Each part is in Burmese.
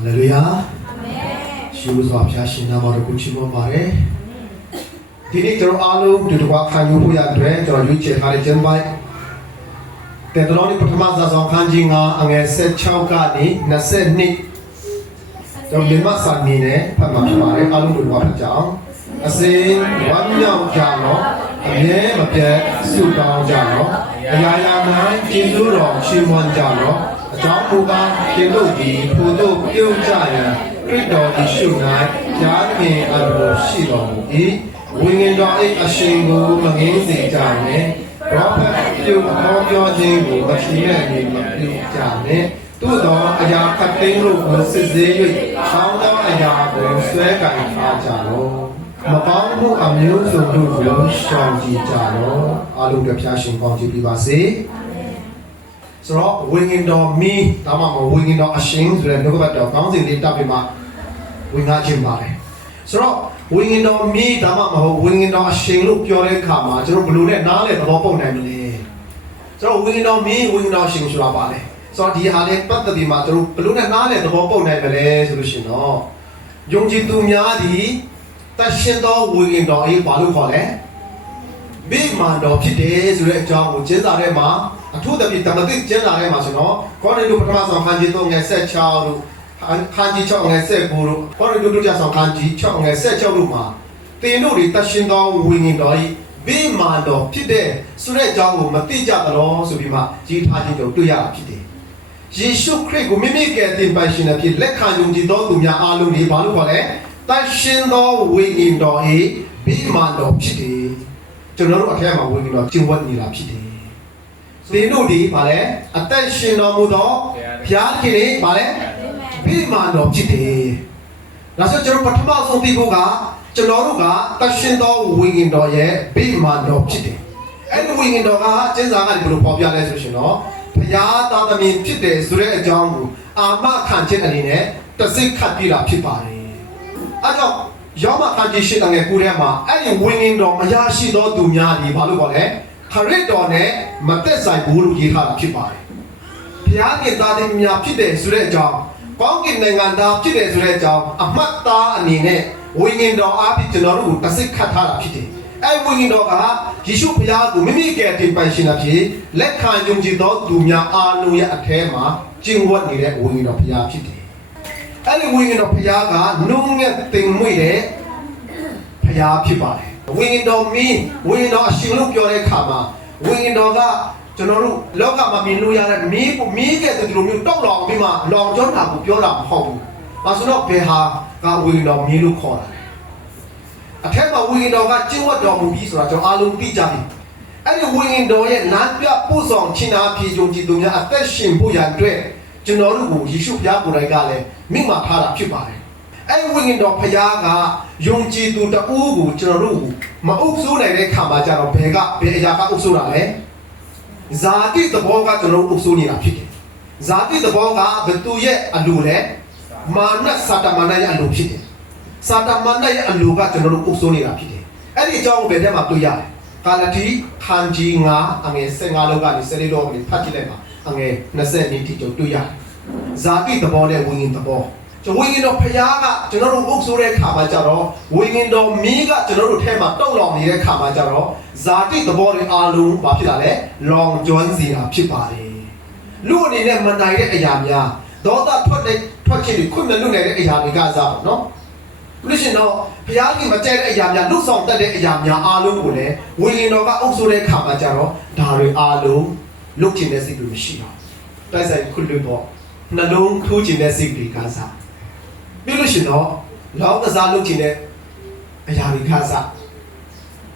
ဟာလေလုယာရှိလို့စွာဖျားရှင်နာမတော်ကိုချီးမွမ်းပါတယ်ဒီနေ့ကျွန်တော်အားလုံးဒီတစ်ခါခံယူဖို့ရတဲ့ကျွန်တော်ရွေးချယ်ထားတဲ့ကျမ်းပိုင်းတေတလောနိပထမဇာဆောင်ခန်းကြီး9အငယ်16ကနေ22ကျွန်တော်ဒီမှာစာနေနဲ့ဖတ်မှာဖြစ်ပါတယ်အားလုံးတို့ဘာဖြစ်ကြအောင်အစင်ဝမ်းမြောက်ကြတော့အမြဲမပြတ်ဆုတောင်းကြတော့အရာရာ၌ကျေးဇူးတော်ချီးမွမ်းကြတော့အ ကြောင်းမူကားရှင်တို့သည်ထိုတို့ပြုကြရန်ခရစ်တော်ယေရှု၌ကြားခင်အလိုရှိတော်မူ၏ဝိညာဉ်တော်၏အရှင်ကိုမငင်းစေကြနဲ့ရောဖတ်ပြုတော်ပြောခြင်းကိုမချီမဲ့နေမပြုကြနဲ့သို့သောအရာခတ်သိမ်းလို့ကိုစစ်စေး၍ဆောင်းသောအရာကိုဆွဲကင်ထားကြလောမပေါင်းမှုအမျိုးစုံတို့ကိုရှောင်ကြည်ကြလောအလုံးတို့ဖျားရှင်ပေါင်းကြည့်ပြပါစေ ဆိုတော့ဝိညာဉ်တော်မီဒါမှမဟုတ်ဝိညာဉ်တော်အရှင်ဆိုတဲ့နှုတ်ကပတ်တော်ကောင်းစဉ်လေးတပ်ပြီးမှဝင်ငါခြင်းပါတယ်ဆိုတော့ဝိညာဉ်တော်မီဒါမှမဟုတ်ဝိညာဉ်တော်အရှင်လို့ပြောတဲ့အခါမှာကျွန်တော်ဘယ်လိုနဲ့နားလဲသဘောပေါက်နိုင်မလဲဆိုတော့ဝိညာဉ်တော်မီဝိညာဉ်တော်အရှင်ဆိုတာပါလေဆိုတော့ဒီဟာလေးပတ်သက်ပြီးမှကျွန်တော်ဘယ်လိုနဲ့နားလဲသဘောပေါက်နိုင်မလဲဆိုလို့ရှိရင်တော့ယုံကြည်သူများသည်တရှင်သောဝိညာဉ်တော်အေးဘာလို့ခေါ်လဲမိမာန်တော်ဖြစ်တယ်ဆိုတဲ့အကြောင်းကိုကျမ်းစာထဲမှာ အထူးသဖြင့်တမန်တော်ကျမ်းစာထဲမှာဆိုတော့ကောရိန္သုပထမဆောင်ခန်းကြီး3ငယ်16လို့ခန်းကြီး6ငယ်19လို့ကောရိန္သုဒုတိယဆောင်ခန်းကြီး6ငယ်16လို့မှာသင်တို့တွေတရှင်သောဝိညာဉ်တော်ဤမိမာန်တော်ဖြစ်တဲ့ဆိုတဲ့အကြောင်းကိုမသိကြသလားဆိုပြီးမှကြီးထားခြင်းတို့တွေ့ရတာဖြစ်တယ်ယေရှုခရစ်ကိုမိမိကယ်တင်ပိုင်ရှင်အဖြစ်လက်ခံယုံကြည်သောသူများအားလုံးဒီဘာလို့ခေါ်လဲတရှင်သောဝိညာဉ်တော်ဤမိမာန်တော်ဖြစ်တယ်ကျွန်တော်တို့အထက်မှာဝိညာဉ်တော်ကျင့်ဝတ်နေတာဖြစ်တယ် သင်တို့ဒီဘာလဲအသက်ရှင်တော်မူသောဘုရားခင်လေးဘာလဲမိမာန်တော်ဖြစ်တယ်ဒါဆိုကျွန်တော်ပထမဆုံးသိဖို့ကကျွန်တော်တို့ကတရှင်သောဝိညာဉ်တော်ရဲ့မိမာန်တော်ဖြစ်တယ်အဲ့ဒီဝိညာဉ်တော်ကကျင့်စာကဒီလိုပေါ်ပြလဲဆိုရှင်တော့ဘုရားသားသမီးဖြစ်တယ်ဆိုတဲ့အကြောင်းကိုအာမခံခြင်းအနေနဲ့တစိတ်ခတ်ပြတာဖြစ်ပါတယ်အဲကြောင့်ယောမခန်းကြီးရှိတဲ့ငယ်ကိုထဲမှာအဲ့ဒီဝိညာဉ်တော်မရရှိသောသူများဒီဘာလို့ခေါ်လဲ ခရစ်တော်နဲ့မသက်ဆိုင်ဘူးလို့ရေးထားတာဖြစ်ပါတယ်ဘုရားခင်သားသမီးများဖြစ်တယ်ဆိုတဲ့အကြောင်းကောင်းကင်နိုင်ငံသားဖြစ်တယ်ဆိုတဲ့အကြောင်းအမှတ်သားအနေနဲ့ဝိညာဉ်တော်အားဖြင့်ကျွန်တော်တို့ကိုတစိတ်ခတ်ထားတာဖြစ်တယ်အဲဝိညာဉ်တော်ကယေရှုဘုရားကိုမိမိကယ်တင်ပိုင်ရှင်အဖြစ်လက်ခံယုံကြည်သောသူများအားလုံးရဲ့အထဲမှာကျင့်ဝတ်နေတဲ့ဝိညာဉ်တော်ဘုရားဖြစ်တယ်။အဲဒီဝိညာဉ်တော်ဘုရားကနှုံးနဲ့တင်မွေ့တဲ့ဘုရားဖြစ်ပါတယ်။ ဝိညာဉ်တော်မင်းဝိညာဉ်တော်အရှင်လို့ပြောတဲ့အခါမှာဝိညာဉ်တော်ကကျွန်တော်တို့လောကမှာမြင်လို့ရတဲ့မီးမီးကဲ့သို့ဒီလိုမျိုးတောက်လောင်ပြီးမှလောင်ကျွမ်းတာကိုပြောတာမဟုတ်ဘူး။ဒါဆိုတော့ဘယ်ဟာကဝိညာဉ်တော်မင်းလို့ခေါ်တာလဲ။အထက်မှာဝိညာဉ်တော်ကကျင့်ဝတ်တော်မူပြီးဆိုတာကျွန်တော်အားလုံးသိကြပြီအဲ့ဒီဝိညာဉ်တော်ရဲ့နာပြပို့ဆောင်ခြင်းအားဖြင့်ယုံကြည်သူများအသက်ရှင်ဖို့ရန်အတွက်ကျွန်တော်တို့ကိုယေရှုဘုရားကိုယ်တိုင်ကလည်းမိမထားတာဖြစ်ပါတယ် အဲ့ဒီဝိညာဉ်တော်ဘုရားကယုံကြည်သူတဦးကိုကျွန်တော်တို့ကိုမအုပ်စိုးနိုင်တဲ့ခါမှာကျတော့ဘယ်ကဘယ်အရာကအုပ်စိုးတာလဲဇာတိသဘောကကျွန်တော်တို့အုပ်စိုးနေတာဖြစ်တယ်ဇာတိသဘောကဘသူရဲ့အလိုလဲမာနစာတမဏေရဲ့အလိုဖြစ်တယ်စာတမန်နဲ့အလိုကကျွန်တော်တို့အုပ်စိုးနေတာဖြစ်တယ်။အဲ့ဒီအကြောင်းကိုဘယ်ထဲမှာတွေ့ရလဲ။ကာလတိခန်းကြီး9အငယ်15လောက်ကနေ16လောက်ကနေဖတ်ကြည့်လိုက်ပါ။အငယ်20နှစ်ထိကျွန်တော်တွေ့ရတယ်။ဇာတိသဘောနဲ့ဝိညာဉ်သဘော။ ကျွန်တော်ဝိညာဉ်တော်ဖခင်ကကျွန်တော်တို့အုပ်စိုးတဲ့ခါမှာကြတော့ဝိညာဉ်တော်မင်းကကျွန်တော်တို့ထဲမှာတောက်လောင်နေတဲ့ခါမှာကြတော့ဇာတိသဘောတွေအားလုံးဘာဖြစ်လာလဲ။လောင်ကျွမ်းစေတာဖြစ်ပါတယ်။လူအနေနဲ့မနိုင်တဲ့အရာများဒေါသထွက်တဲ့ထွက်ခြင်းတွေခွင့်မလွတ်နိုင်တဲ့အရာတွေကစားပါနော်။လို့ရှိရင်တော့ဘုရားကြီးမကြိုက်တဲ့အရာများလွတ်ဆောင်တတ်တဲ့အရာများအားလုံးကိုလည်းဝိညာဉ်တော်ကအုပ်ဆိုးတဲ့ခါမှာကြတော့ဒါတွေအားလုံးလွတ်ကျင်တဲ့စိတ်တွေမရှိတော့တိုက်ဆိုင်ခွလို့ပေါ့နှလုံးထိုးကျင်တဲ့စိတ်တွေကစား ပြီးလို့ရှိရင်တော့လောင်းကစားလွတ်ကျင်တဲ့အရာတွေကစား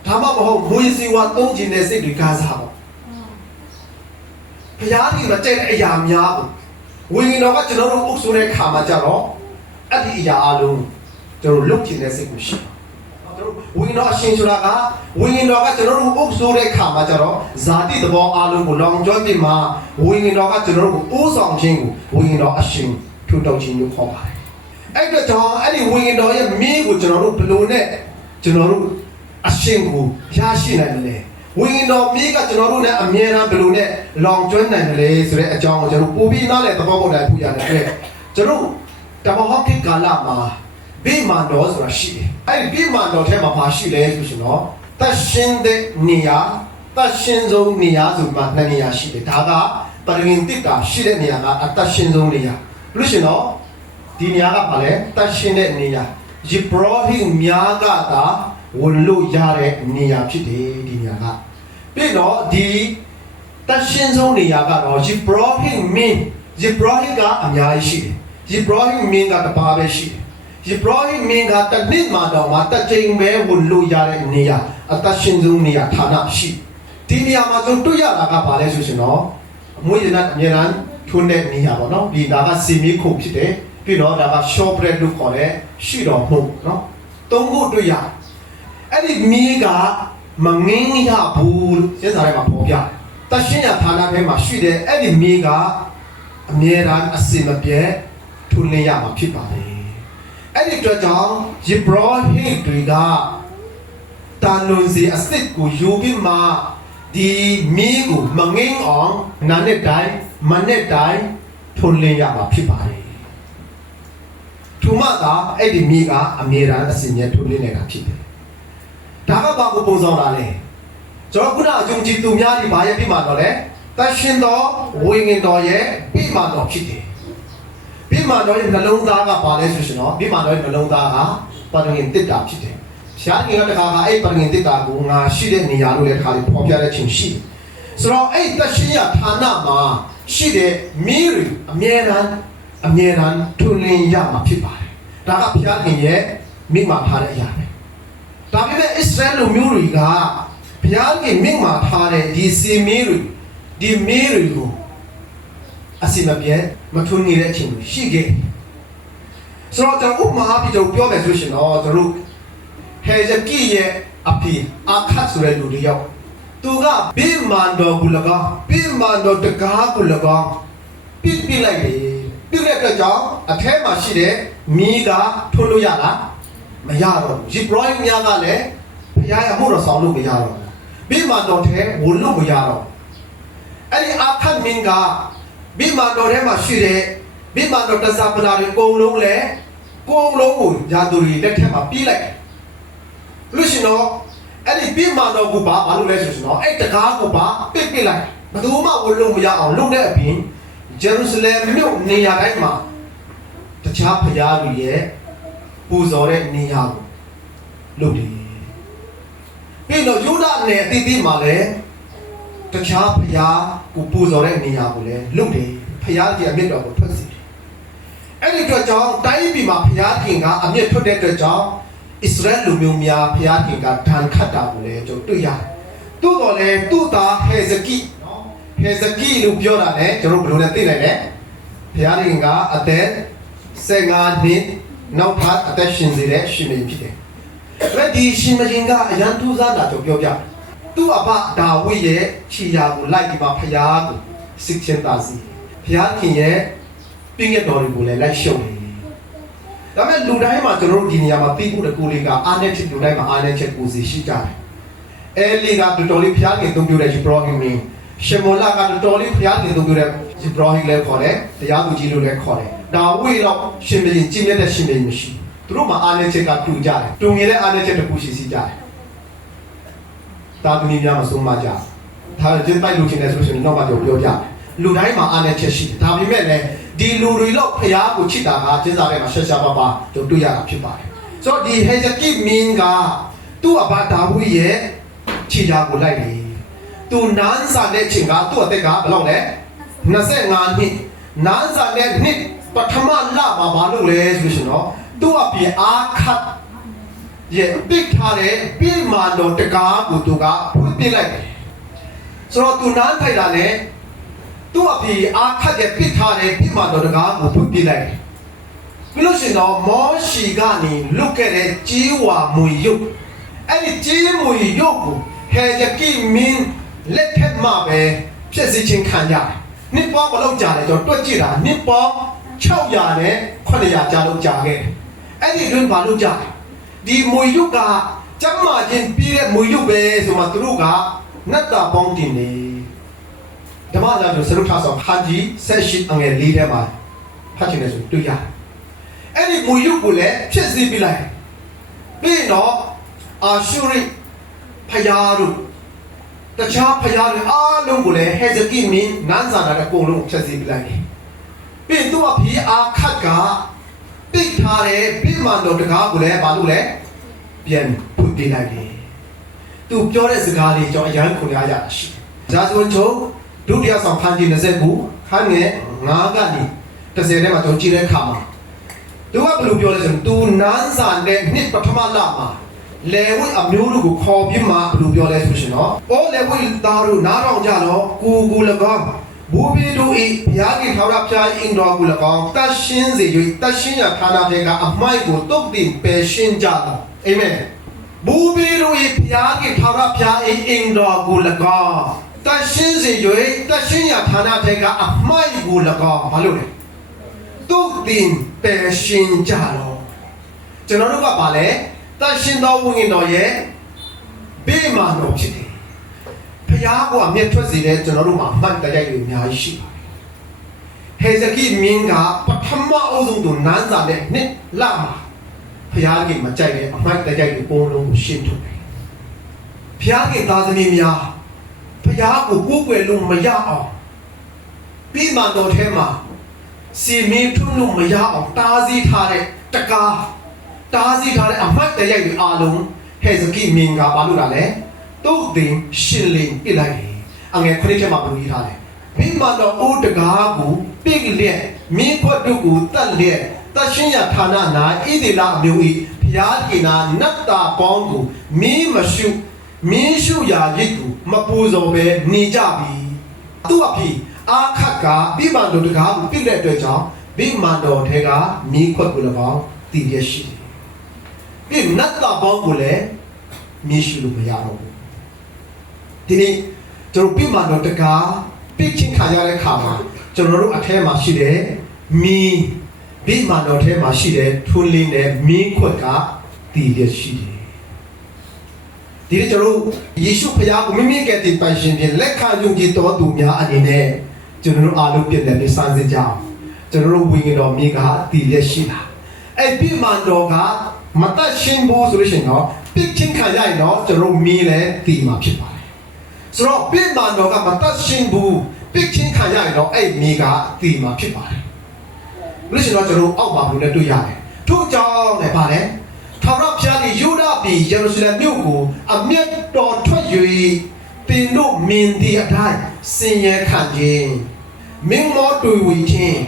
ဒါမှမဟုတ်မွေးစီဝါသုံးကျင်တဲ့စိတ်တွေကစားပေါ့ဘုရားကြီးမကြိုက်တဲ့အရာများကိုဝိညာဉ်တော်ကကျွန်တော်တို့အုပ်ဆိုးတဲ့ခါမှာကြတော့အဲ့ဒီအရာအားလုံးကျွန်တော်လုတ်ချင်တဲ့စိတ်ကိုရှိတယ်ကျွန်တော်ဝိညာဉ်တော်အရှင်ဆိုတာကဝိညာဉ်တော်ကကျွန်တော်တို့အုပ်ဆိုးတဲ့ခါမှာကျတော့ဇာတိသဘောအလုံးကိုလောင်ကျွမ်းပြင်မှာဝိညာဉ်တော်ကကျွန်တော်တို့ကိုအိုးဆောင်ခြင်းကိုဝိညာဉ်တော်အရှင်ထူထောင်ခြင်းလို့ခေါ်ပါတယ် အဲ့တော့ကြောင့်အဲ့ဒီဝိညာဉ်တော်ရဲ့မင်းကိုကျွန်တော်တို့ဘယ်လိုနဲ့ကျွန်တော်တို့အရှင်ကိုရရှိနိုင်မလဲဝိညာဉ်တော်မြေကကျွန်တော်တို့နဲ့အမြဲတမ်းဘယ်လိုနဲ့လောင်ကျွမ်းနိုင်မလဲဆိုတဲ့အကြောင်းကိုကျွန်တော်ပို့ပြီးနားလဲသဘောပေါက်နိုင်ဖို့ရတယ်အတွက်ကျွန်တော်တမဟောကိကာလမှာဘိမာန်တော်ဆိုတာရှိတယ်အဲ့ဒီဘိမာန်တော်ထဲမှာဘာရှိလဲဆိုရှင်တော့တတ်ရှင်းတဲ့နေရာတတ်ရှင်းဆုံးနေရာဆိုမှနှစ်နေရာရှိတယ်ဒါကပရရင်တစ်တာရှိတဲ့နေရာကအတတ်ရှင်းဆုံးနေရာလို့ရှင်တော့ ဒီနေရာကဘာလဲတတ်ရှင်းတဲ့နေရာယေဘရဟိများကသာဝင်လို့ရတဲ့နေရာဖြစ်တယ်ဒီနေရာကပြီးတော့ဒီတတ်ရှင်းဆုံးနေရာကတော့ယေဘရဟိမင်းယေဘရဟိကအများကြီးရှိတယ်ယေဘရဟိမင်းကတပါးပဲရှိတယ်ယေဘရဟိမင်းကတနစ်မှာတော့မတကြိမ်ပဲဝင်လို့ရတဲ့နေရာအသက်ရှင်ဆုံးနေရာဌာနရှိဒီနေရာမှာကျွန်တော်တွေ့ရတာကဘာလဲဆိုရှင်တော့အမွေရနတ်အမြဲတမ်းထွန်းတဲ့နေရာပေါ့နော်ဒီဒါကစီမီခုဖြစ်တယ် ပြီးတော့ဒါက short bread လို့ခေါ်တဲ့ရှိတော်မှုနော်သုံးခုတွေ့ရအဲ့ဒီမီးကမငင်းရဘူးစဉ်းစားရမှာပေါ်ပြတရှင်ရဌာနထဲမှာရှိတဲ့အဲ့ဒီမီးကအမြဲတမ်းအစင်မပြတ်ထွန်းလင်းရမှာဖြစ်ပါတယ်အဲ့ဒီအတွက်ကြောင့်ယေဘရဟိတွေကတန်လွန်စီအစ်စ်ကိုယူပြီးမှဒီမီးကိုမငင်းအောင်နာနဲ့တိုင်းမနဲ့တိုင်းထွန်လင်းရမှာဖြစ်ပါတယ်။ ထူမသာအဲ့ဒီမီးကအမြဲတမ်းအစင်မြဲထွန်လင်းနေတာဖြစ်တယ်။ဒါကဘာကိုပုံဆောင်တာလဲ။ကျွန်တော်ခုနအကျုံကြည့်သူများဒီဘာရဲ့ပြီးမှတော့လဲတရှင်တော်ဝိငင်တော်ရဲ့ပြီးမှတော့ဖြစ်တယ်။ပြိမာတော်ရဲ့နှလုံးသားကပါလဲဆိုရှင်တော့ပြိမာတော်ရဲ့နှလုံးသားကပါရငင်တစ်တာဖြစ်တယ်။ရှားငင်ကတခါကအဲ့ပါရငင်တစ်တာကိုငါရှိတဲ့နေရာလို့လည်းတစ်ခါလေးပေါ်ပြတဲ့ချင်းရှိတယ်။ဆိုတော့အဲ့သက်ရှင်ရဌာနမှာရှိတဲ့မီးရီအမြဲတမ်း အမြဲတမ်းထွန်းလင်းရမှာဖြစ်ပါတယ်။ဒါကဘုရားခင်ရဲ့မိမာထားတဲ့အရာပဲ။ဒါပေမဲ့အစ္စရေလလူမျိုးတွေကဘုရားခင်မိမာထားတဲ့ဒီစီမီးရီဒီမီးရီကိုအစီမပြေမထွန်းနေတဲ့အချိန်ကိုရှိခဲ့ဆိုတော့ကျွန်တော်ဥပမာအပြည့်ကျွန်တော်ပြောမယ်ဆိုရှင်တော့ကျွန်တော်ဟေဇကိရဲ့အဖေအခတ်ဆိုတဲ့လူတစ်ယောက်သူကဘိမန်တော်ကူလကဘိမန်တော်တကားကူလကပြစ်ပြလိုက်တယ် ပြစ်တဲ့အတွက်ကြောင့်အထဲမှာရှိတဲ့မိကထွန်းလို့ရလားမရတော့ဘူးဂျိဘရိုင်းများကလည်းဘုရားရမှုတော်ဆောင်လို့မရတော့ဘူးဘိမန်တော်ထဲဝင်လို့မရတော့ဘူးအဲ့ဒီအခတ်မင်းကမိမာတော်ထဲမှာရှိတဲ့မိမာတော်တစ္ဆပလာတွေအကုန်လုံးလဲအကုန်လုံးကိုယာသူတွေလက်ထက်မှာပြေးလိုက်တယ်လို့ရှိရင်တော့အဲ့ဒီမိမာတော်ကဘာဘာလို့လဲဆိုရှင်တော့အဲ့တကားကိုဘာပစ်ပစ်လိုက်ဘယ်သူမှဝလုံးမရအောင်လုပ်တဲ့အပြင် ဂျေရုဆလင်မြို့နေရာတိုင်းမှာတခြားဖျားတွေရဲ့ပူဇော်တဲ့နေရာကိုလုပ်တယ်ပြီးတော့ယူဒနယ်အသီးသီးမှာလည်းတခြားဖျားကိုပူဇော်တဲ့နေရာကိုလည်းလုပ်တယ်ဖျားကြီးအမြင့်တော်ကိုထွက်စီတယ်အဲ့ဒီအတွက်ကြောင့်တိုင်းပြည်မှာဖျားခင်ကအမြင့်ထွက်တဲ့အတွက်ကြောင့်ဣသရေလလူမျိုးများဖျားခင်ကဒဏ်ခတ်တာကိုလည်းကျွန်တော်တွေ့ရတယ်သို့တော်လည်းသူ့သားဟေဇကိနော် ဟေဇကိလို့ပြောတာလည်းကျွန်တော်ဘယ်လိုလဲသိနိုင်လဲဖျားခင်ကအသက်15နှစ်နောက်ထပ်အသက်ရှင်စေတဲ့ရှင်မင်းဖြစ်တယ်အဲ့ဒီရှင်မင်းကအရန်ထူးဆန်းတာကျွန်တော်ပြောပြတယ်သူ့အဖဒါဝိရဲ့ခြေရာကိုလိုက်ပြီးမှဖျားကိုစစ်ချင်းသားစီဖျားခင်ရဲ့ပြင်းရတော်တွေကိုလည်းလိုက်ရှုံနေဒါပေမဲ့လူတိုင်းမှာကျွန်တော်တို့ဒီနေရာမှာသိဖို့တကူလေးကအားနဲ့ချက်လူတိုင်းမှာအားနဲ့ချက်ကိုစီရှိကြတယ်အဲလီကတော်တော်လေးဖျားခင်သုံးပြတဲ့ဂျီဘ ရောဟင်မင်းရှေမိုလာကတော်တော်လေးဖျားခင်သုံးပြတဲ့ဂျီဘရောဟင်လည်းခေါ်တယ်တရားသူကြီးလို့လည်းခေါ်တယ်ဒါဝိတော့ရှင်မင်းကြီးမြတ်တဲ့ရှင်မင်းမရှိသူတို့မှာအားနဲ့ချက်ကတူကြတယ်တူငယ်တဲ့အားနဲ့ချက်တစ်ခုရှိစီကြတယ်တာသမီများမဆုံးမကြဒါကျင်းတိုက်လို့ရှင်တယ်ဆိုလို့ရှိရင်တော့မှပြောပြောပြလူတိုင်းမှာအားနဲ့ချက်ရှိတယ်ဒါပေမဲ့လည်းဒီလူတွေလောက်ဖျားကိုချစ်တာကကျင်းစားထဲမှာရှက်ရှားပါပါတို့တွေ့ရတာဖြစ်ပါတယ်ဆိုတော့ဒီဟေဇကိမင်းကသူ့အဘဒါဝိရဲ့ခြေရာကိုလိုက်တယ် သူနန်းစာတဲ့ချိန်ကသူ့အသက်ကဘယ်လောက်လဲ25နှစ်နန်းစာတဲ့နှစ်ပထမလမှာဘာလို့လဲဆိုလို့ရှိရင်တော့သူ့အပြင်အားခတ်ရဲ့ပိတ်ထားတဲ့ပြည်မာတော်တကားကိုသူကဖွင့်ပြလိုက်တယ်ဆိုတော့သူနန်းထိုက်တာနဲ့သူ့အဖေအားခတ်ရဲ့ပိတ်ထားတဲ့ပြည်မာတော်တကားကိုဖွင့်ပြလိုက်တယ်ပြီးလို့ရှိရင်တော့မောရှိကနေလွတ်ခဲ့တဲ့ကြီးဝါမွေရုပ်အဲ့ဒီကြီးမွေရုပ်ကိုဟေယကိမင်း လက်ထက်မှာပဲဖြစ်စေခြင်းခံရတယ်နှစ်ပေါင်းဘယ်လောက်ကြာလဲကျွန်တော်တွက်ကြည့်တာနှစ်ပေါင်း600နဲ့900ကြာလို့ကြာခဲ့တယ်အဲ့ဒီတွင်ဘာလို့ကြာလဲဒီမွေရုပ်ကကျမ်းမာခြင်းပြည့်တဲ့မွေရုပ်ပဲဆိုမှသူတို့ကနတ်တာပေါင်းတင်နေဓမ္မသာတို့စရုပ်ထဆောင်ခန်းကြီးဆက်ရှိအငယ်လေးထဲမှာဖတ်ချင်တယ်ဆိုတွေ့ရတယ်အဲ့ဒီမူရုပ်ကိုလည်းဖြစ်စေပြလိုက်ပြီးတော့အာရှုရိဖယားတို့ တခြားဖယားတွေအားလုံးကိုလည်းဟေဇကိမင်းနန်းစာတာအကုန်လုံးဖြစ်စေပြလိုက်ပြီးတော့အဖေအာခတ်ကပိတ်ထားတဲ့ပြိမာန်တော်တကားကိုလည်းဘာလို့လဲပြန်ဖွင့်ပေးလိုက်တယ်သူပြောတဲ့စကားလေးကျွန်တော်အရန်ခွန်ရရရှိဇာဇဝင်ချုပ်ဒုတိယဆောင်ခန်းကြီး29ခန်းငယ်9ကနေ30ထဲမှာကျွန်တော်ကြည့်တဲ့အခါမှာသူကဘယ်လိုပြောလဲဆိုတော့သူနန်းစာနဲ့နှစ်ပထမလမှာ လေဝိအမျိုးတို့ကိုခေါ်ပြီးမှဘယ်လိုပြောလဲဆိုရှင်တော့။အော်လေဝိသားတို့နားထောင်ကြတော့ကိုကို၎င်းဘူဘီတို့ဤဘုရားကြီးထာဝရဘုရားအင်တော်ကို၎င်းတတ်ရှင်းစေ၍တတ်ရှင်းရာဌာနတွေကအမိုက်ကိုတုတ်တင်ပယ်ရှင်းကြတော့အာမင်။ဘူဘီတို့ဤဘုရားကြီးထာဝရဘုရားအင်တော်ကို၎င်းတတ်ရှင်းစေ၍တတ်ရှင်းရာဌာနတွေကအမိုက်ကို၎င်းဘာလို့လဲ။တုတ်တင်ပယ်ရှင်ကြတော့ကျွန်တော်တို့ကပါလဲ တန်ရှင်သောဝိညာဉ်တော်ရဲ့ဘေးမှာတော်ဖြစ်တယ်ဖျားကအမျက်ထွက်စေတဲ့ကျွန်တော်တို့မှာမှတ်တရားတွေအများကြီးရှိပါတယ်ဟေဇကိမင်းကပထမအုပ်ဆုံးသူနန်းစာနဲ့နှစ်လမှာဖျားကြီးမကြိုက်တဲ့အမှတ်တရားတွေပုံလုံးကိုရှင်းထုတ်တယ်ဖျားကြီးသားသမီးများဖျားကိုကိုးကွယ်လို့မရအောင်ပြီးမှတော်ထဲမှာစီမင်းထွန်းလို့မရအောင်တားဆီးထားတဲ့တကား တားဆီးထားတဲ့အမှတ်တရိုက်တွေအားလုံးဟေဇကိမင်းကဘာလို့လာလဲတုတ်တင်ရှင်လင်းပြစ်လိုက်တယ်အငယ်ခရစ်ထဲမှာပြောထားတယ်မိမတော်အိုးတကားကိုပြစ်လျက်မင်းခွတ်တို့ကိုတတ်လျက်တတ်ရှင်းရဌာန၌ဣတိလအမျိုး၏ဘုရားကိနာနတ်တာပေါင်းကိုမင်းမရှုမင်းရှုရာရစ်ကိုမပူဇော်ပဲနေကြပြီသူ့အဖြစ်အာခတ်ကဗိမာန်တော်တကားကိုပြည့်တဲ့အတွက်ကြောင့်ဗိမာန်တော်ထဲကမိခွက်ကို၎င်းတည်ရရှိတယ်။ ဒီနတ်တာပေါင်းကိုလည်းမရှိလို့မရတော့ဘူး။ဒီနေ့ကျွန်တော်ဗိမာန်တော်တကားပြည့်ချင်းခံရတဲ့ခါမှာကျွန်တော်တို့အထဲမှာရှိတဲ့မိဗိမာန်တော်ထဲမှာရှိတဲ့ထွန်းလင်းတဲ့မိခွက်ကတည်ရရှိတယ်။ဒီနေ့ကျွန်တော်တို့ယေရှုဖခင်ကိုမိမိကတည်းကပိုင်ရှင်ဖြင့်လက်ခံယုံကြည်တော်သူများအနေနဲ့ကျွန်တော်တို့အားလုံးပြည့်တယ်ပြီးစမ်းစစ်ကြအောင်ကျွန်တော်တို့ဝိညာဉ်တော်မြေကတည်လက်ရှိတာအဲ့ပြည့်မှန်တော်က မတတ်ရှင်းဖို့ဆိုလို့ရှိရင်တော့ပြည့်ချင်းခံရရင်တော့ကျွန်တော်တို့မြေလည်းတည်မှာဖြစ်ပါတယ်ဆိုတော့ပြည့်မှန်တော်ကမတတ်ရှင်းဘူးပြည့်ချင်းခံရရင်တော့အဲ့မြေကတည်မှာဖြစ်ပါတယ်လို့ရှိရင်တော့ကျွန်တော်တို့အောက်မှာဘယ်လိုလဲတွေ့ရတယ်ထို့ကြောင့်လည်းဗာလဲထာဝရဘုရားကြီးယူဒာပြည်ယေရုရှလင်မြို့ကိုအမျက်တော်ထွက်၍တင်တို့မြင်သည့်အတိုင်းစင်ရခံခြင်းမင်းမောတွေ့ဝီချင်း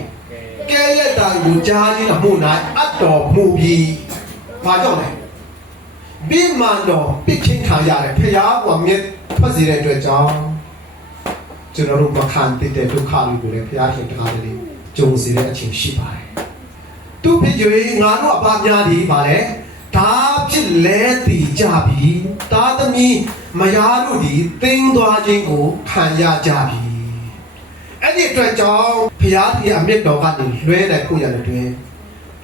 ကဲလက်တန်ကိုကြားခြင်းအမှု၌အတ်တော်မူပြီး ဘာကြောင့်လဲဘိမန်တော်ပြစ်ချင်းခံရတယ်ဖျားကမြတ်ဖတ်စီတဲ့အတွက်ကြောင့်ကျွန်တော်တို့မခံပြတဲ့ဒုက္ခတွေကိုလည်းဖျားရှင်တကားလေးကြုံစေတဲ့အချိန်ရှိပါတယ်သူဖြစ်၍ငါတို့အပါများဒီပါလေဒါဖြစ်လဲတည်ကြပြီတာသမီမယားတို့ဒီသိမ်းသွားခြင်းကိုခံရကြပြီအဲ့ဒီအတွက်ကြောင့်ဘုရားကြီးအမြတ်တော်ကနေလွှဲတဲ့ကိုရတဲ့တွင်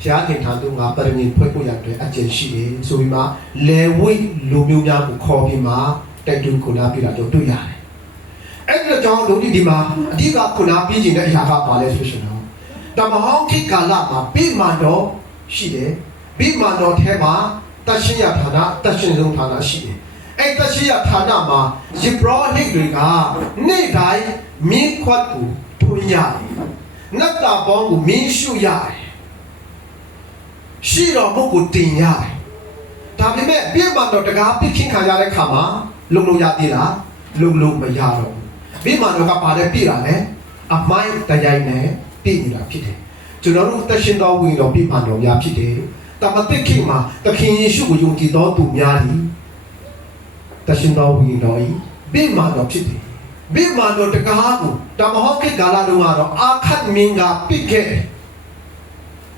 ဘုရားခင်ထံသို့ငါပရမီဖွဲ့ကိုရတဲ့အကျင့်ရှိတယ်ဆိုပြီးမှလေဝိလူမျိုးများကိုခေါ်ပြီးမှတိုက်တွန်းခုနာပြတာတို့တွေ့ရတယ်အဲ့ဒီကြောင့်တို့ဒီဒီမှာအဓိကခုနာပြခြင်းတဲ့အရာကပါလဲဆိုရှင်တော့တမဟောင်းခေတ်ကာလမှာပိမာန်တော်ရှိတယ်ပိမာန်တော်ထဲမှာတရှိယဌာနတရှိဆုံးဌာနရှိတယ်အဲ့တရှိယဌာနမှာယေဘရဟိတ်တွေကနေ့တိုင်းမင်းခွတ်ကိုထွန်းရတယ်နတ်တာပေါင်းကိုမင်းရှုရတယ် ရှိတော်မုတ်ကိုတင်ရတယ်ဒါပေမဲ့ပြည့်မာန်တော်တကားပြစ်ခင်းခံရတဲ့ခါမှာလုံလို့ရသေးလားလုံလို့မရတော့ဘူးပြည့်မာန်တော်ကပါတဲ့ပြည့်တာလေအမိုင်းတရားနဲ့ပြည့်နေတာဖြစ်တယ်ကျွန်တော်တို့တရှင်တော်ဝင်တော်ပြည့်မာန်တော်များဖြစ်တယ်တမတိခင်မှာသခင်ယေရှုကိုယုံကြည်တော်သူများသည်တရှင်တော်ဝင်တော်ဤပြည့်မာန်တော်ဖြစ်တယ်ဘိမာန်တော်တကားကိုတမဟုတ်ခေတ်ကာလတုန်းကတော့အာခတ်မင်းကပြစ်ခဲ့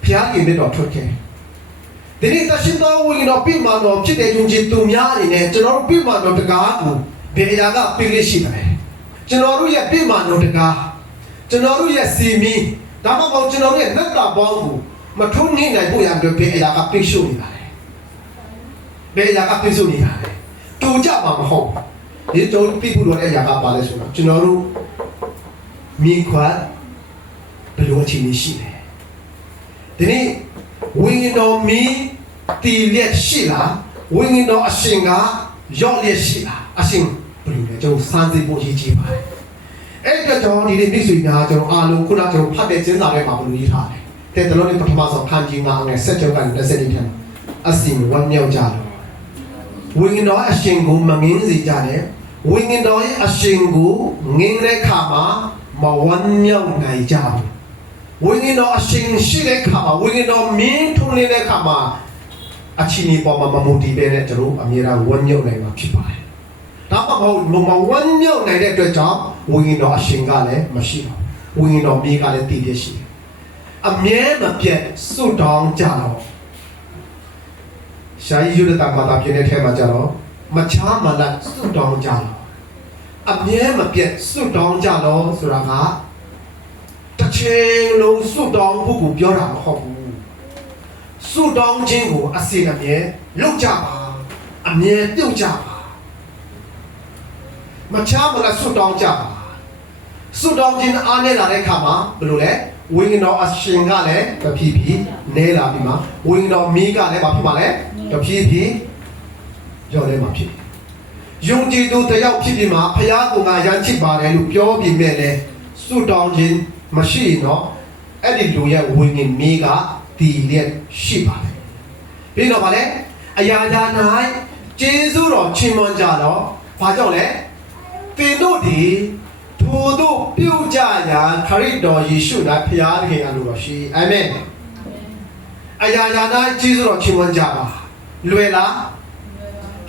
ဖျားကြီးနဲ့တော့ထွက်ခဲ့ ဒီနေ့တရှင်တော်ဝိညာဉ်တော်ပြိမာန်တော်ဖြစ်တဲ့ယုံကြည်သူများအနေနဲ့ကျွန်တော်တို့ပြိမာန်တော်တကားကိုဘယ်အရာကပြည့်လို့ရှိတယ်ကျွန်တော်တို့ရဲ့ပြိမာန်တော်တကားကျွန်တော်တို့ရဲ့စီမီဒါမှမဟုတ်ကျွန်တော်တို့ရဲ့လက်တာပေါင်းကိုမထုံးနေနိုင်ဖို့ရတဲ့ဘယ်အရာကပြည့်စုံနေတာလဲဘယ်အရာကပြည့်စုံနေတာလဲတူကြမှာမဟုတ်ဘူးဒီတော့ပြဖို့တော့အရာကပါလဲဆိုတော့ကျွန်တော်တို့မိခွတ်ဘယ်လိုအခြေအနေရှိလဲဒီနေ့ဝိညာဉ်တော်မီး တည်လျက်ရှိလားဝိညာဉ်တော်အရှင်ကရော့လျက်ရှိလားအရှင်ဘယ်လိုလဲကျွန်တော်စမ်းစစ်ဖို့ရည်ကြည်ပါတယ်အဲ့ဒီတော့ကျွန်တော်ဒီနေ့မိတ်ဆွေများကျွန်တော်အားလုံးခုနကကျွန်တော်ဖတ်တဲ့ကျင်းစာထဲမှာဘယ်လိုရေးထားလဲတဲ့တလုံးလေးပထမဆုံးခန်းကြီးငါငယ်ဆက်ကြောက်က20နှစ်ထဲမှာအရှင်ဝမ်းမြောက်ကြတော့ဝိညာဉ်တော်အရှင်ကိုမငင်းစေကြတယ်ဝိညာဉ်တော်ရဲ့အရှင်ကိုငင်းတဲ့အခါမှာမဝမ်းမြောက်နိုင်ကြဘူးဝိညာဉ်တော်အရှင်ရှိတဲ့အခါမှာဝိညာဉ်တော်မင်းထုံးလင်းတဲ့အခါမှာ အချင်းဒီပေါ်မှာမမူတည်ပဲနဲ့ကျွန်တော်အမြဲတမ်းဝမ်းမြောက်နိုင်မှာဖြစ်ပါတယ်။ဒါမှမဟုတ်မဝမ်းမြောက်နိုင်တဲ့အတွက်ကြောင့်ဝိညာဉ်တော်အရှင်ကလည်းမရှိပါဘူး။ဝိညာဉ်တော်မြေကလည်းတည်တည်ရှိတယ်။အမြဲမပြတ်စွတ်တောင်းကြတော့ရှားယူတဲ့တာမတာပြင်းတဲ့ထဲမှာကြတော့မချားမလတ်စွတ်တောင်းကြတော့အမြဲမပြတ်စွတ်တောင်းကြတော့ဆိုတာကတစ်ချိန်လုံးစွတ်တောင်းဖို့ကိုပြောတာမဟုတ်ဘူး စွတ်တောင်းခြင်းကိုအစီအမြဲလုပ်ကြပါအမြဲပြုတ်ကြပါမချားမလတ်စွတ်တောင်းကြပါစွတ်တောင်းခြင်းအားနဲ့လာတဲ့အခါမှာဘယ်လိုလဲဝိညာဉ်တော်အရှင်ကလည်းတဖြည်းဖြည်းနဲလာပြီးမှဝိညာဉ်တော်မီးကလည်းဘာဖြစ်မှာလဲတဖြည်းဖြည်းကြော်လဲမှာဖြစ်တယ်ယုံကြည်သူတယောက်ဖြစ်ပြီးမှဖခင်ကငါရမ်းချစ်ပါတယ်လို့ပြောပြီးမြဲလဲစွတ်တောင်းခြင်းမရှိရင်တော့အဲ့ဒီလူရဲ့ဝိညာဉ်မီးက တည်လျက်ရှိပါတယ်ပြီးတော့ဗာလဲအရာရာ၌ကျေးဇူးတော်ချီးမွမ်းကြတော့ဘာကြောင့်လဲသင်တို့ဒီထိုတို့ပြုကြရာခရစ်တော်ယေရှု၌ဖခင်ခင်အလိုတော်ရှိအာမင်အရာရာ၌ကျေးဇူးတော်ချီးမွမ်းကြပါလွယ်လား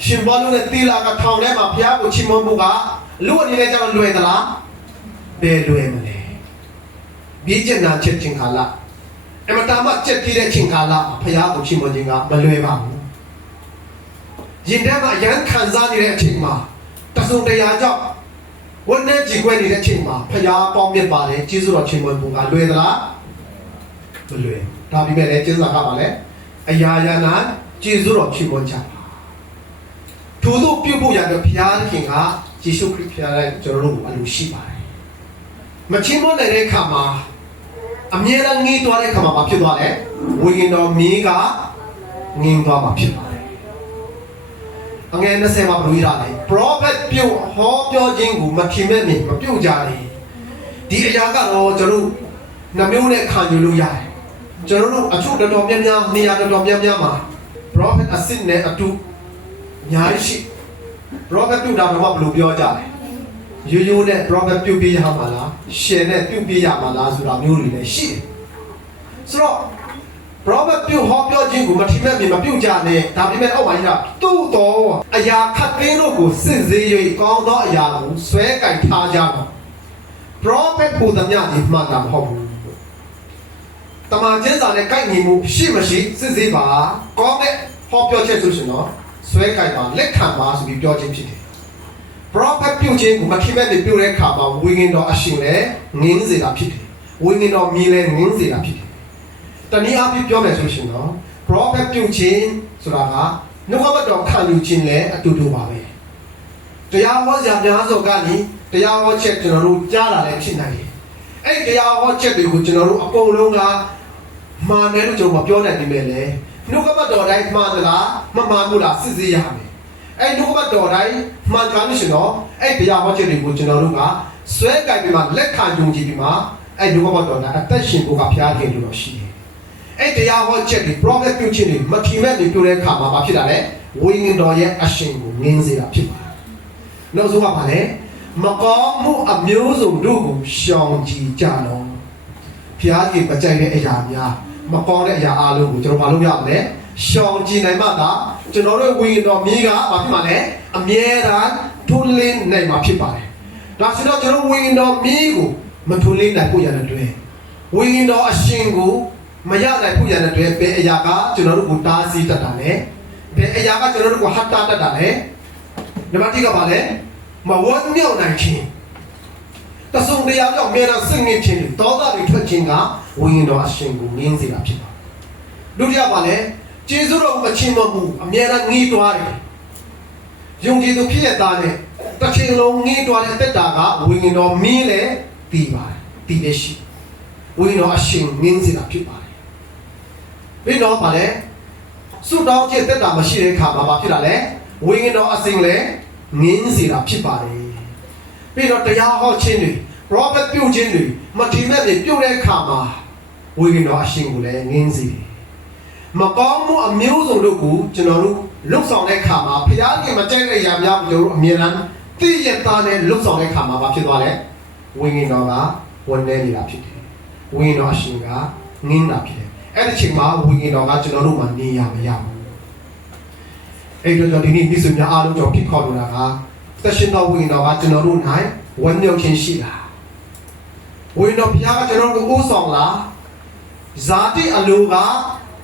ရှင်ဘောလုံးနဲ့တီလာကထောင်ထဲမှာဘုရားကိုချီးမွမ်းဖို့ကလူအနေနဲ့ကျတော့လွယ်သလားဘယ်လွယ်မလဲပြီးကျင်နာချက်ချင်းခါလာ အမတားမချက်တီးတဲ့ချင်းခါလာဘုရားကိုချီးမွမ်းခြင်းကမလွယ်ပါဘူးရင်ထဲမှာရမ်းခံစားနေတဲ့အချိန်မှာတဆုံတရားကြောင့်ဝန်းနဲ့ကြည်ခွဲနေတဲ့အချိန်မှာဘုရားပေါင်းမြတ်ပါတယ်ကျေးဇူးတော်ချီးမွမ်းဖို့ကလွယ်သလားမလွယ်ဒါပေမဲ့လည်းကျေးဇူးတော်ကပါလေအရာရာနာကျေးဇူးတော်ချီးမွမ်းကြပါထို့သောပြုဖို့ရတဲ့ဘုရားခင်ကယေရှုခရစ်ဖျားတဲ့ကျွန်တော်တို့အလိုရှိပါတယ်။မချင်းမနိုင်တဲ့အခါမှာ အမြဲတမ်းငြိသွားတဲ့အခါမှာမဖြစ်သွားလဲဝိညာဉ်တော်မြေကငြိမ်သွားမှာဖြစ်ပါတယ်။အငယ်20မှာဘယ်လိုရလဲ။ prophet ပြုတ်ဟောပြောခြင်းကိုမခင်မဲ့မြင်မပြုတ်ကြလေ။ဒီအရာကတော့ကျွန်တော်တို့နှမျိုးနဲ့ခံယူလို့ရတယ်။ကျွန်တော်တို့အချို့တော်တော်များများနေရာတော်တော်များများမှာ prophet အစစ်နဲ့အတူအများကြီးရှိ prophet ပြုတ်တာတော့ဘယ်လိုပြောကြလဲ ရိုးရိုးနဲ့ prophet ပြုတ်ပြရမှာလား share နဲ့ပြုတ်ပြရမှာလားဆိုတာမျိုးတွေလည်းရှိတယ်ဆိုတော့ prophet ပြုတ်ဟောပြောခြင်းကိုမထိမဲ့မြင်မပြုတ်ကြနဲ့ဒါပေမဲ့အောက်မှာကြီးတာသူ့တော်အရာခတ်သိမ်းတို့ကိုစစ်စေး၍ကောင်းသောအရာကိုဆွဲကင်ထားကြတော့ prophet ပုံသမျှဒီမှန်တာမဟုတ်ဘူးတမန်ကျမ်းစာနဲ့ကိုက်ညီမှုရှိမရှိစစ်စေးပါကောင်းတဲ့ဟောပြောချက်ဆိုရှင်တော့ဆွဲကြိုက်ပါလက်ခံပါဆိုပြီးပြောခြင်းဖြစ်တယ်။ prophet ပြုတ်ခြင်းကိုမခိမဲ့နေပြုတ်တဲ့အခါမှာဝိညာဉ်တော်အရှင်လည်းငင်းစေတာဖြစ်တယ်။ဝိညာဉ်တော်မြည်လည်းငင်းစေတာဖြစ်တယ်။တနည်းအားဖြင့်ပြောမယ်ဆိုရှင်တော့ prophet ပြုတ်ခြင်းဆိုတာကနှုတ်ကပတ်တော်ခံယူခြင်းလည်းအတူတူပါပဲ။တရားဟောစရာများစွာကနေတရားဟောချက်ကျွန်တော်တို့ကြားလာလည်းဖြစ်နိုင်တယ်။အဲ့ဒီတရားဟောချက်တွေကိုကျွန်တော်တို့အကုန်လုံးကမှားတယ်လို့ကျွန်တော်ပြောနိုင်နေမယ်လေ။နှုတ်ကပတ်တော်တိုင်းမှားသလားမမှားဘူးလားစစ်ဆေးရမယ်။ အဲ့နှုတ်ကပတ်တော်တိုင်းမှန်ကန်လို့ရှင်တော့အဲ့တရားဟောချက်တွေကိုကျွန်တော်တို့ကဆွဲကြိုက်ပြီးမှလက်ခံယုံကြည်ပြီးမှအဲ့နှုတ်ကပတ်တော်ကအသက်ရှင်ဖို့ကဘုရားခင်လို့တော့ရှိတယ်။အဲ့တရားဟောချက်တွေ prophet ပြုခြင်းတွေမထီမဲ့တွေပြုတဲ့အခါမှာဘာဖြစ်တာလဲဝိညာဉ်တော်ရဲ့အရှင်ကိုငင်းစေတာဖြစ်ပါတယ်။နောက်ဆုံးကပါလေမကောင်းမှုအမျိုးစုံတို့ကိုရှောင်ကြဉ်ကြတော့ဘုရားခင်မကြိုက်တဲ့အရာများမကောင်းတဲ့အရာအလုံးကိုကျွန်တော်မလုပ်ရမလဲ ရှောင်ကြဉ်နိုင်မှသာကျွန်တော်တို့ဝိညာဉ်တော်မြေကဘာဖြစ်မှာလဲအမြဲတမ်းထွန်းလင်းနိုင်မှာဖြစ်ပါတယ်ဒါဆိုတော့ကျွန်တော်ဝိညာဉ်တော်မြေကိုမထွန်းလင်းနိုင်ဖို့ရတဲ့အတွက်ဝိညာဉ်တော်အရှင်ကိုမရနိုင်ဖို့ရတဲ့အတွက်ဘယ်အရာကကျွန်တော်တို့ကိုတားဆီးတတ်တာလဲဘယ်အရာကကျွန်တော်တို့ကိုဟတ်တာတတ်တာလဲနံပါတ်1ကပါလဲမဝတ်မြောက်နိုင်ခြင်းတဆုံတရားကြောင့်မြေတော်စင်ငင်ခြင်းတောသားတွေထွက်ခြင်းကဝိညာဉ်တော်အရှင်ကိုငင်းစေတာဖြစ်ပါတယ်ဒုတိယပါလဲ ကျေးဇူးတော်မချီးမွမ်းမှုအမြဲတမ်းငြီးတွားတယ်ယုံကြည်သူဖြစ်ရတဲ့နဲ့တစ်ချိန်လုံးငြီးတွားတဲ့တက်တာကဝိညာဉ်တော်မင်းလည်းတည်ပါတယ်တည်တဲ့ရှိဝိညာဉ်တော်အရှင်ငင်းစေတာဖြစ်ပါတယ်ပြီးတော့ဗာလဲဆုတောင်းခြင်းတက်တာမရှိတဲ့ခါမှာဘာဖြစ်လာလဲဝိညာဉ်တော်အစဉ်လဲငင်းစီတာဖြစ်ပါတယ်ပြီးတော့တရားဟောခြင်းတွေ prophet ပြုတ်ခြင်းတွေမထီမဲ့တွေပြုတ်တဲ့ခါမှာဝိညာဉ်တော်အရှင်ကိုလည်းငင်းစီတယ် မကောင်းမှုအမျိုးစုံတို့ကိုကျွန်တော်တို့လွတ်ဆောင်တဲ့ခါမှာဘုရားခင်မကြိုက်တဲ့အရာများကိုကျွန်တော်တို့အမြဲတမ်းသိရသားနဲ့လွတ်ဆောင်တဲ့ခါမှာဘာဖြစ်သွားလဲဝိညာဉ်တော်ကဝန်နေနေတာဖြစ်တယ်ဝိညာဉ်တော်အရှင်ကငင်းတာဖြစ်တယ်အဲ့ဒီချိန်မှာဝိညာဉ်တော်ကကျွန်တော်တို့မှာနေရမရဘူးအဲ့ဒီတော့ဒီနေ့မိတ်ဆွေများအားလုံးကျွန်တော်ဖြစ်ခေါ်နေတာကသက်ရှင်တော်ဝိညာဉ်တော်ကကျွန်တော်တို့၌ဝန်မြုပ်ခြင်းရှိလားဝိညာဉ်တော်ဘုရားကကျွန်တော်တို့ကိုဥဆောင်လားဇာတိအလိုက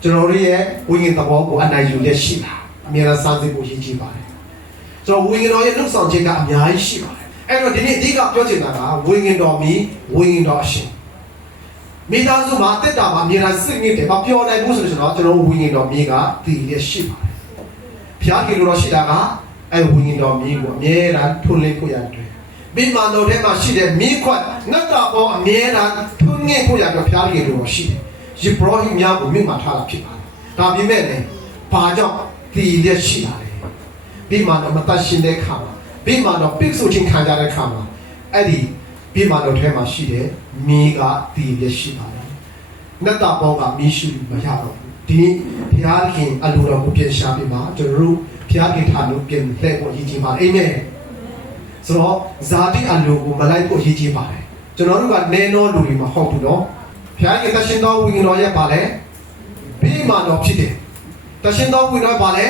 ကျွန်တော်တို့ရဲ့ဝိညာဉ်သဘောကိုအနိုင်ယူလက်ရှိလားအမြဲတမ်းစမ်းစစ်ဖို့ရည်ကြီးပါတယ်ကျွန်တော်ဝိညာဉ်တော်ရဲ့လှုပ်ဆောင်ခြင်းကအများကြီးရှိပါတယ်အဲ့တော့ဒီနေ့အဓိကပြောချင်တာကဝိညာဉ်တော်မီဝိညာဉ်တော်အရှင်မိသားစုမှာတက်တာမှာအမြဲတမ်းစိတ်ငြိမ်တယ်မပြောနိုင်ဘူးဆိုတော့ကျွန်တော်တို့ဝိညာဉ်တော်မြေကတည်ရရှိပါတယ်ဘုရားခင်တော်ရှိတာကအဲ့ဝိညာဉ်တော်မြေကိုအမြဲတမ်းထွန်းလင်းဖို့ရတယ်မိမာတော်ထဲမှာရှိတဲ့မိခွတ်နတ်တာပေါ်အမြဲတမ်းထွန်းငင်ဖို့ရတော့ဘုရားခင်တော်ရှိတယ် ယေဘရဟိများကိုမြင့်မာထားတာဖြစ်ပါတယ်ဒါပေမဲ့လည်းဘာကြောင့်တည်ရရှိတာလဲမိမာတော်မတတ်ရှင်တဲ့ခါမှာမိမာတော်ပိတ်ဆို့ခြင်းခံကြတဲ့ခါမှာအဲ့ဒီမိမာတော်ထဲမှာရှိတဲ့မိကတည်ရရှိပါတယ်နတ်တာပေါ်ကမိရှိမရတော့ဘူးဒီနေ့ဘုရားခင်အလိုတော်ကိုပြင်ရှားပြီးမှကျွန်တော်တို့ဘုရားခင်ထားလို့ပြင်တဲ့ကိုရည်ကြည်ပါအာမင်ဆိုတော့ဇာတိအလိုကိုမလိုက်ဖို့ရည်ကြီးပါတယ်ကျွန်တော်တို့ကနေနောလူတွေမဟုတ်ဘူးနော် ဘုရားရဲ့တရှင်တော်ဝိညာဉ်တော်ရဲ့ပါလဲဘေးမာတော်ဖြစ်တယ်တရှင်တော်ဝိညာဉ်တော်ပါလဲ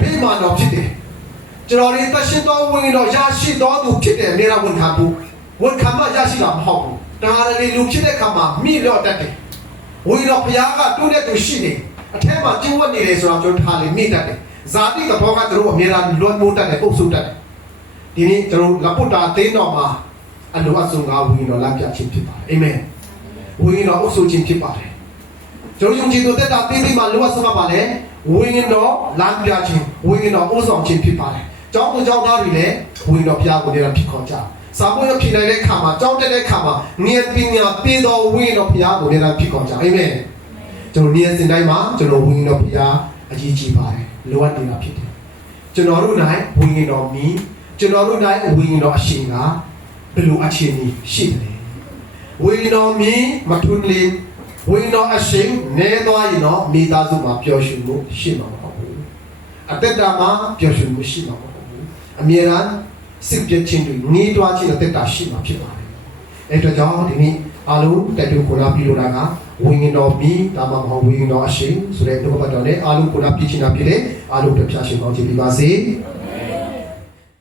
ဘေးမာတော်ဖြစ်တယ်ကျွန်တော်တို့တရှင်တော်ဝိညာဉ်တော်ရရှိတော်သူဖြစ်တယ်နေရာဝန်ခံဘူးဝန်ခံမှရရှိတာမဟုတ်ဘူးဒါလည်းလူဖြစ်တဲ့ခါမှာမိတော့တတ်တယ်ဝိညာဉ်တော်ဘုရားကတွန်းတဲ့သူရှိနေအထက်မှာကျင့်ဝတ်နေတယ်ဆိုတော့ကျွန်တော်ထားလေမိတတ်တယ်ဇာတိကဘောကတို့အများအားလွတ်မိုးတတ်တယ်ပုတ်ဆုတ်တတ်တယ်ဒီနေ့ကျွန်တော်လပုတ္တာသိန်းတော်မှာအလိုအဆုံကဝိညာဉ်တော်လမ်းပြခြင်းဖြစ်ပါတယ်အာမင် ဝိညာဉ်တော်အုပ်ချုပ်ခြင်းဖြစ်ပါတယ်ကျွန်တော်ယုံကြည်သူတက်တာသိသိမှာလိုအပ်ဆုံးကပါလေဝိညာဉ်တော်လမ်းပြခြင်းဝိညာဉ်တော်အုပ်ဆောင်ခြင်းဖြစ်ပါတယ်ကျောင်းသူကျောင်းသားတွေလည်းဝိညာဉ်တော်ဘုရားကိုလည်းဖြစ်ခေါ်ကြစာဖို့ရဖြစ်နိုင်တဲ့ခါမှာကြောင်းတက်တဲ့ခါမှာဉာဏ်ပညာပေးတော်ဝိညာဉ်တော်ဘုရားကိုလည်းဖြစ်ခေါ်ကြအာမင်ကျွန်တော်ဉာဏ်စင်တိုင်းမှာကျွန်တော်ဝိညာဉ်တော်ဘုရားအကြီးကြီးပါတယ်လိုအပ်နေတာဖြစ်တယ်ကျွန်တော်တို့၌ဝိညာဉ်တော်မီးကျွန်တော်တို့တိုင်းဝိညာဉ်တော်အရှင်ကဘယ်လိုအခြေအနေရှိတယ် ဝိညာဉ်တော်မြင်မထွန်းလေဝိညာဉ်တော်အရှင်နေသွားရင်တော့မိသားစုမှာပျော်ရွှင်မှုရှိမှာမဟုတ်ဘူးအသက်တာမှာပျော်ရွှင်မှုရှိမှာမဟုတ်ဘူးအမြဲတမ်းစစ်ပြချင်းတွေနေတွားခြင်းအသက်တာရှိမှာဖြစ်ပါတယ်အဲ့တော့ကြောင့်ဒီနေ့အားလုံးတက်တူကိုလာပြီးလို့တာကဝိညာဉ်တော်မြင်ဒါမှမဟုတ်ဝိညာဉ်တော်အရှင်ဆိုတဲ့ဒုက္ခပတ်တော်နဲ့အားလုံးကိုလာပြည့်ချင်တာဖြစ်တဲ့အားလုံးတပြားရှင်ကောင်းချီးပါစေ Amen.